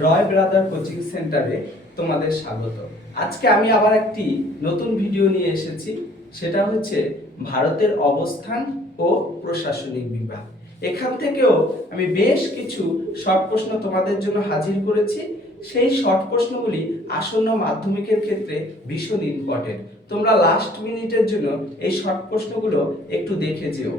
রয় brother coaching সেন্টারে তোমাদের স্বাগত। আজকে আমি আবার একটি নতুন ভিডিও নিয়ে এসেছি, সেটা হচ্ছে ভারতের অবস্থান ও প্রশাসনিক বিভাগ। এখান থেকেও আমি বেশ কিছু শর্ট প্রশ্ন তোমাদের জন্য হাজির করেছি। সেই শর্ট প্রশ্নগুলি আসন্ন মাধ্যমিকের ক্ষেত্রে ভীষণ ইম্পর্টেন্ট। তোমরা লাস্ট মিনিটের জন্য এই শর্ট প্রশ্নগুলো একটু দেখে যেও।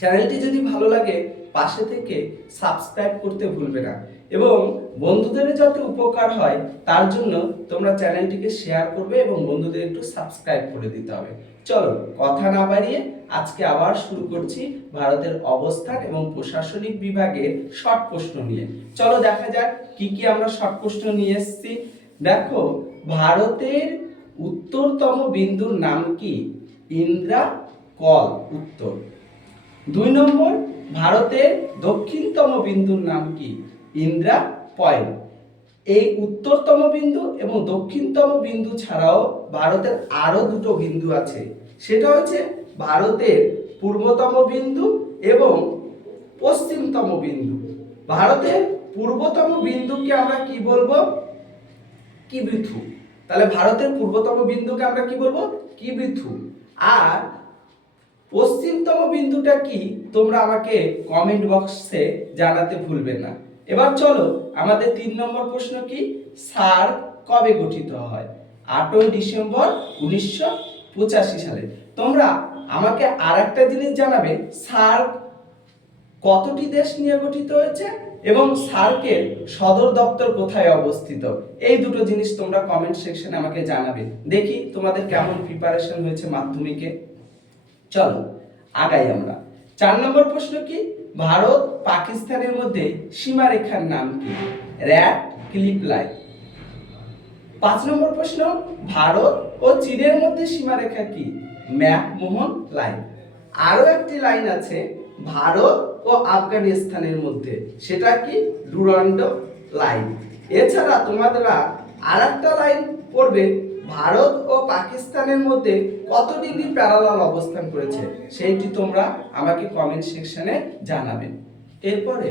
চ্যানেলটি যদি ভালো লাগে পাশে থেকে সাবস্ক্রাইব করতে ভুলবে না, এবং বন্ধুদের যাতে উপকার হয় তার জন্য তোমরা চ্যানেলটিকে শেয়ার করবে এবং বন্ধুদের একটু সাবস্ক্রাইব করে দিতে হবে। চলো কথা না বাড়িয়ে আজকে আবার শুরু করছি ভারতের অবস্থান এবং প্রশাসনিক বিভাগের শর্ট প্রশ্ন নিয়ে। চলো দেখা যাক কি কি আমরা শর্ট প্রশ্ন নিয়ে এসেছি। দেখো, ভারতের উত্তরতম বিন্দুর নাম কি? ইন্দ্রা কল উত্তর। 2 নম্বর, ভারতের দক্ষিণতম বিন্দুর নাম কি? ইন্দ্রা পয়েন্ট। এই উত্তরতম বিন্দু এবং দক্ষিণতম বিন্দু ছাড়াও ভারতের আরো দুটো বিন্দু আছে, সেটা হচ্ছে ভারতের পূর্বতম বিন্দু এবং পশ্চিমতম বিন্দু। ভারতের পূর্বতম বিন্দুকে আমরা কি বলবো? কিবিথু। তাহলে ভারতের পূর্বতম বিন্দুকে আমরা কি বলবো? কিবিথু। আর পশ্চিমতম বিন্দুটা কি তোমরা আমাকে কমেন্ট বক্সে জানাতে ভুলবে না। এবার চলো আমাদের 3 নম্বর প্রশ্ন কি? সার্ক কবে গঠিত হয়? 8ই ডিসেম্বর 1985 সালে। তোমরা আমাকে আরেকটা জিনিস জানাবে, সার্ক কতটি দেশ নিয়ে গঠিত হয়েছে এবং সার্কের সদর দপ্তর কোথায় অবস্থিত? এই দুটো জিনিস তোমরা কমেন্ট সেকশনে আমাকে জানাবে। দেখি তোমাদের কেমন প্রিপারেশন হয়েছে মাধ্যমিকে। চলো আগাই আমরা। 4 নম্বর প্রশ্ন কি? ভারত পাকিস্তানের মধ্যে সীমারেখার নাম কি? Rat clip line. 5 নম্বর প্রশ্ন, ভারত ও চীনের মধ্যে সীমারেখা কি? McMahon line. আরো একটি লাইন আছে ভারত ও আফগানিস্তানের মধ্যে, সেটা কি? Durand line. এছাড়া তোমরা আরেকটা লাইন পড়বে, ভারত ও পাকিস্তানের মধ্যে কত ডিগ্রি প্যারালাল অবস্থান করেছে, সেইটি তোমরা আমাকে কমেন্ট সেকশনে জানাবে। এরপরে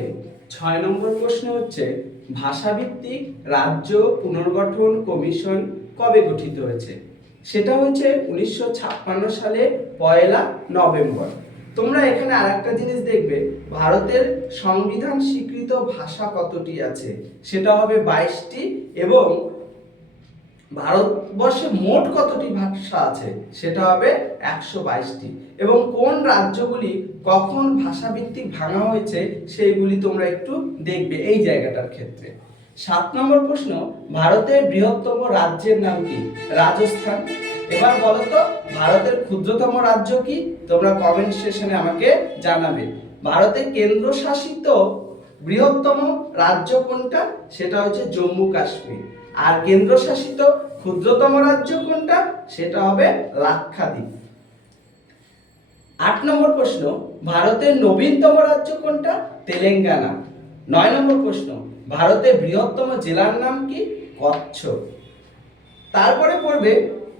6 নম্বর প্রশ্ন হচ্ছে, ভাষাভিত্তিক রাজ্য পুনর্গঠন কমিশন কবে গঠিত হয়েছে? সেটা হচ্ছে 1956 সালে 1 নভেম্বর। তোমরা এখানে আরেকটা জিনিস দেখবে, ভারতের সংবিধান স্বীকৃত ভাষা কতটি আছে? সেটা হবে 22টি, এবং ভারতবর্ষে মোট কতটি ভাষা আছে? সেটা হবে 122টি। এবং কোন রাজ্যগুলি কখন ভাষাভিত্তিক ভাঙা হয়েছে সেইগুলি তোমরা একটু দেখবে এই জায়গাটার ক্ষেত্রে। 7 নম্বর প্রশ্ন, ভারতের বৃহত্তম রাজ্যের নাম কি? রাজস্থান। এবার বলো তো ভারতের ক্ষুদ্রতম রাজ্য কি? তোমরা কমেন্ট সেকশনে আমাকে জানাবে। ভারতের কেন্দ্রশাসিত বৃহত্তম রাজ্য কোনটা? সেটা হচ্ছে জম্মু কাশ্মীর। আর কেন্দ্রশাসিত ক্ষুদ্রতম রাজ্য কোনটা? সেটা হবে লাক্ষাদ্বীপ। 8 নম্বর প্রশ্ন, ভারতের নবীনতম রাজ্য কোনটা? তেলেঙ্গানা। 9 নম্বর প্রশ্ন, ভারতের বৃহত্তম জেলার নাম কি? কচ্ছ। তারপরে পড়বে,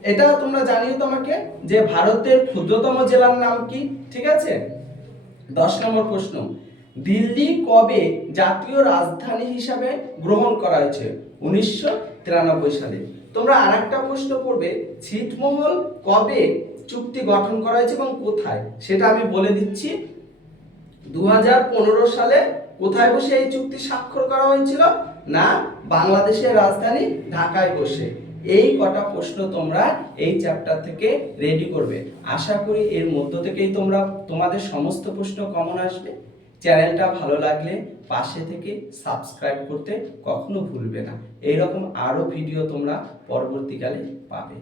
এটা তোমরা জানিও তোমাকে, যে ভারতের ক্ষুদ্রতম জেলার নাম কি? ঠিক আছে। 10 নম্বর প্রশ্ন, দিল্লি কবে জাতীয় রাজধানী হিসাবে গ্রহণ করা হয়েছে? 1993 সালে। তোমরা আরেকটা প্রশ্ন পড়বে, ছিটমহল কবে চুক্তি গঠন করা হয়েছে এবং কোথায়? সেটা আমি বলে দিচ্ছি। 2015 সালে। কোথায় বসে এই চুক্তি স্বাক্ষর করা হয়েছিল? না, বাংলাদেশের রাজধানী ঢাকায় বসে। এই কটা প্রশ্ন তোমরা এই চ্যাপ্টার থেকে রেডি করবে। আশা করি এর মধ্য থেকেই তোমাদের সমস্ত প্রশ্ন কমন আসবে। চ্যানেলটা ভালো লাগলে পাশে থেকে সাবস্ক্রাইব করতে কখনো ভুলবে না। এইরকম আরো ভিডিও তোমরা পরবর্তীকালে পাবে।